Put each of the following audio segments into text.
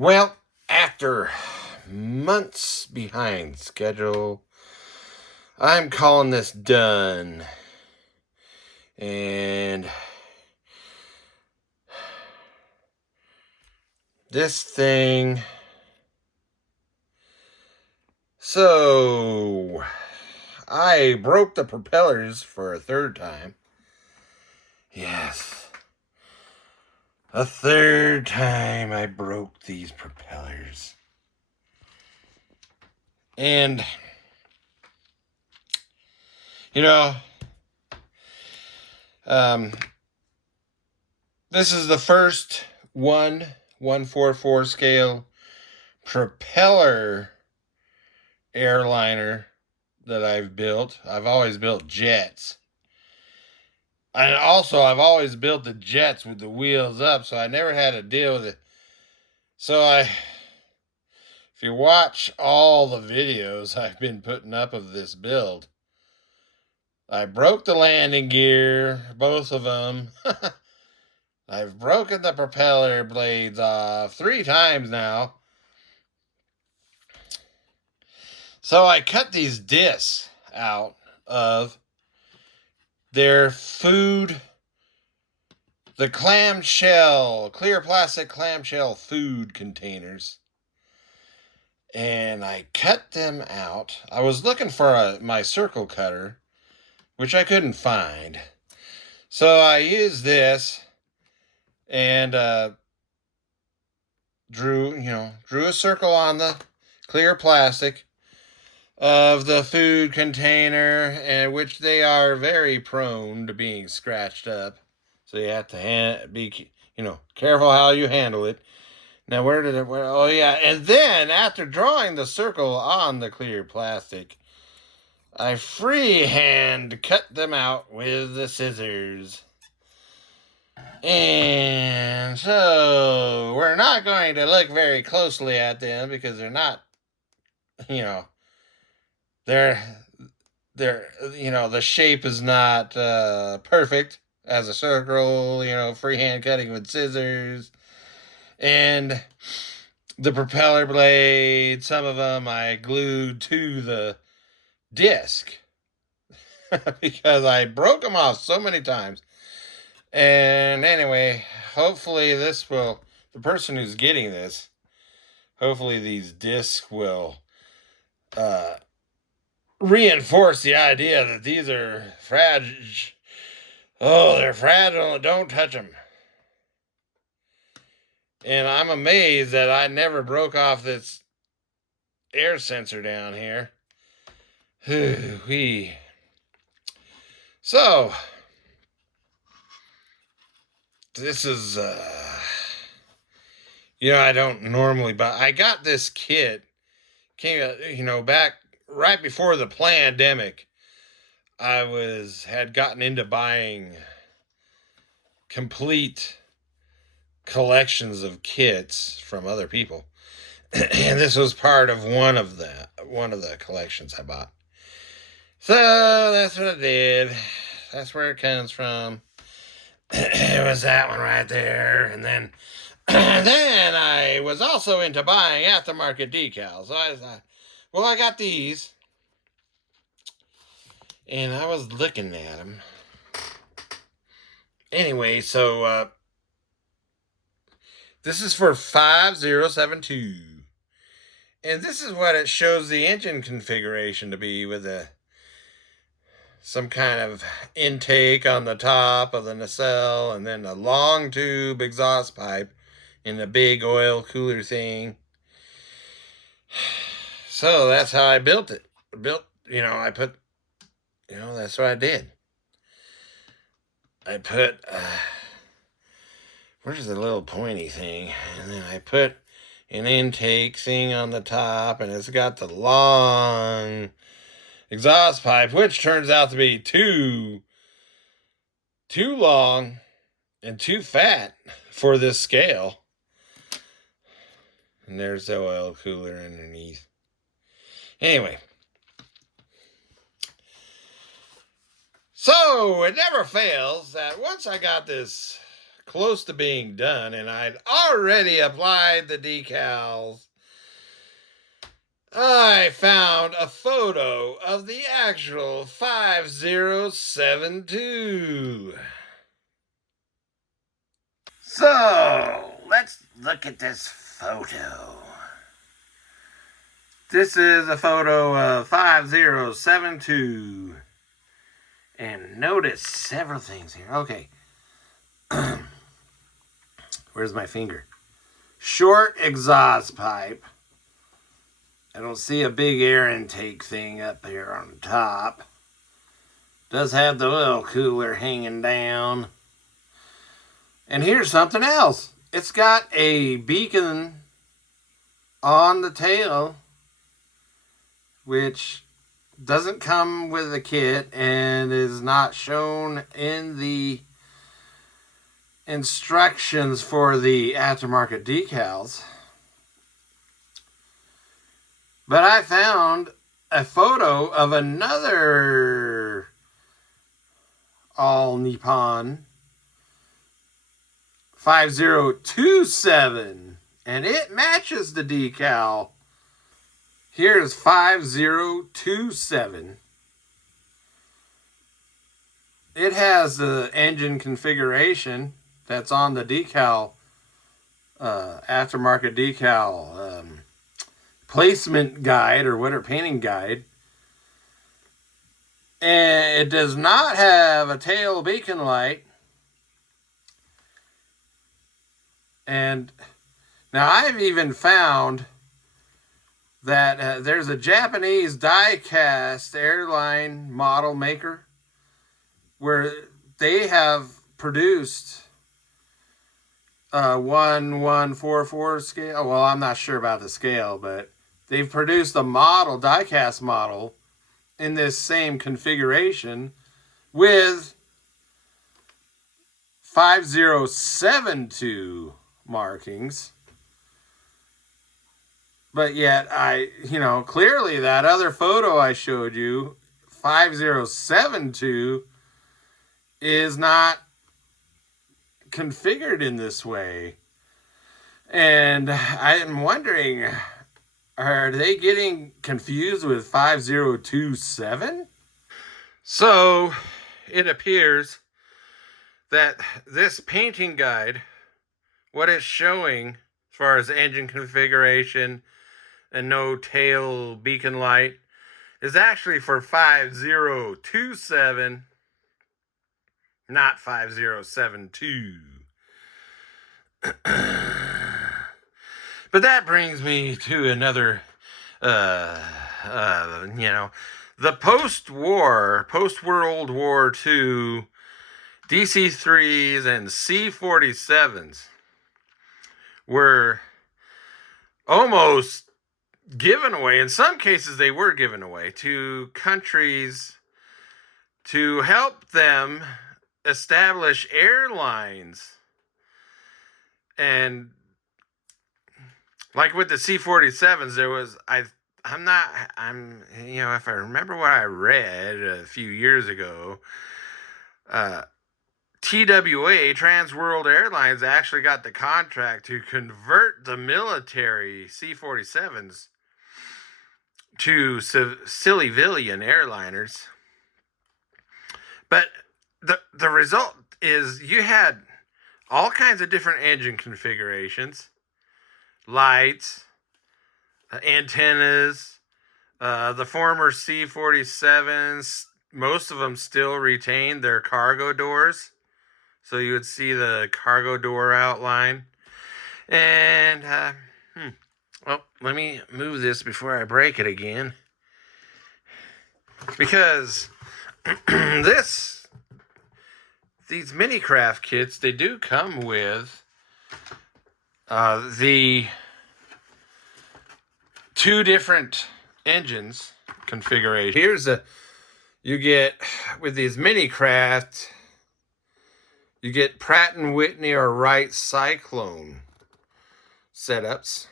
Well, after months behind schedule, I'm calling this done. And this thing. So, I broke the propellers for a third time. Yes. A third time I broke these propellers. And, you know, this is the first 1/144 scale propeller airliner that I've built. I've always built jets. And also, I've always built the jets with the wheels up, so I never had to deal with it. So if you watch all the videos I've been putting up of this build, I broke the landing gear, both of them. I've broken the propeller blades off 3 times now. So I cut these discs out of their food, the clamshell, clear plastic clamshell food containers. And I cut them out. I was looking for my circle cutter, which I couldn't find. So I used this and drew a circle on the clear plastic of the food container, and which they are very prone to being scratched up. So you have to be careful how you handle it. Now oh yeah, and then after drawing the circle on the clear plastic, I freehand cut them out with the scissors. And so we're not going to look very closely at them because they're not, the shape is not perfect as a circle, freehand cutting with scissors. And the propeller blade, some of them I glued to the disc because I broke them off so many times. And anyway, hopefully the person who's getting this, hopefully these discs will reinforce the idea that these are fragile. Oh, they're fragile and don't touch them. And I'm amazed that I never broke off this air sensor down here. So, this is, I don't normally buy. I got this kit, back right before the pandemic. I had gotten into buying complete collections of kits from other people. And this was part of one of the collections I bought. So that's what I did. That's where it comes from. It was that one right there. And then I was also into buying aftermarket decals. So I thought, well, I got these. And I was looking at them. Anyway, so this is for 5072. And this is what it shows the engine configuration to be, with some kind of intake on the top of the nacelle, and then a long tube exhaust pipe in a big oil cooler thing. So that's how I built it. That's what I did. I put, where's the little pointy thing? And then I put an intake thing on the top, and it's got the long exhaust pipe, which turns out to be too long and too fat for this scale. And there's the oil cooler underneath. Anyway. So it never fails that once I got this close to being done, and I'd already applied the decals. I found a photo of the actual 5072. So, let's look at this photo. This is a photo of 5072. And notice several things here. Okay. Where's my finger? Short exhaust pipe. I don't see a big air intake thing up here on the top. Does have the oil cooler hanging down. And here's something else. It's got a beacon on the tail, which doesn't come with a kit and is not shown in the instructions for the aftermarket decals. But I found a photo of another all Nippon 5027, and it matches the decal. Here's 5027. It has the engine configuration that's on the decal, aftermarket decal placement guide, or whatever, painting guide. And it does not have a tail beacon light. And now I've even found that there's a Japanese die-cast airline model maker where they have produced 1144 scale. Well, I'm not sure about the scale, but they've produced a model, die-cast model, in this same configuration with 5072 markings. But yet, clearly that other photo I showed you, 5072, is not configured in this way. And I'm wondering, are they getting confused with 5027? So, it appears that this painting guide, what it's showing as far as engine configuration and no tail beacon light, is actually for 5027, not 5072. But that brings me to another, the post-World War II DC-3s and C-47s were almost given away. In some cases, they were given away to countries to help them establish airlines. And like with the C-47s, there was, if I remember what I read a few years ago, TWA, Trans World Airlines, actually got the contract to convert the military C-47s to civilian airliners. But the result is you had all kinds of different engine configurations, lights, antennas. The former C-47s, most of them still retained their cargo doors. So you would see the cargo door outline. And, well, let me move this before I break it again. Because these Minicraft kits, they do come with the two different engines configuration. You get, with these Minicraft, you get Pratt & Whitney or Wright Cyclone setups.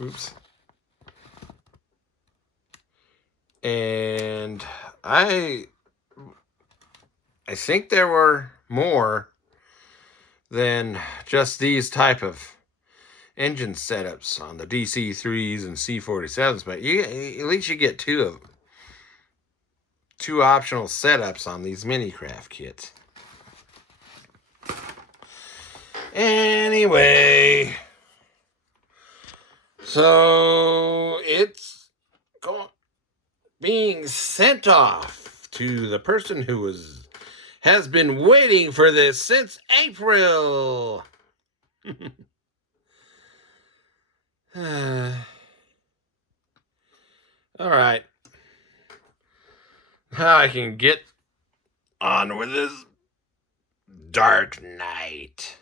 Oops. And I think there were more than just these type of engine setups on the DC-3s and C-47s, but at least you get two of them. Two optional setups on these Minicraft kits. Anyway, so it's being sent off to the person who has been waiting for this since April. All right. Now I can get on with this Dark Knight.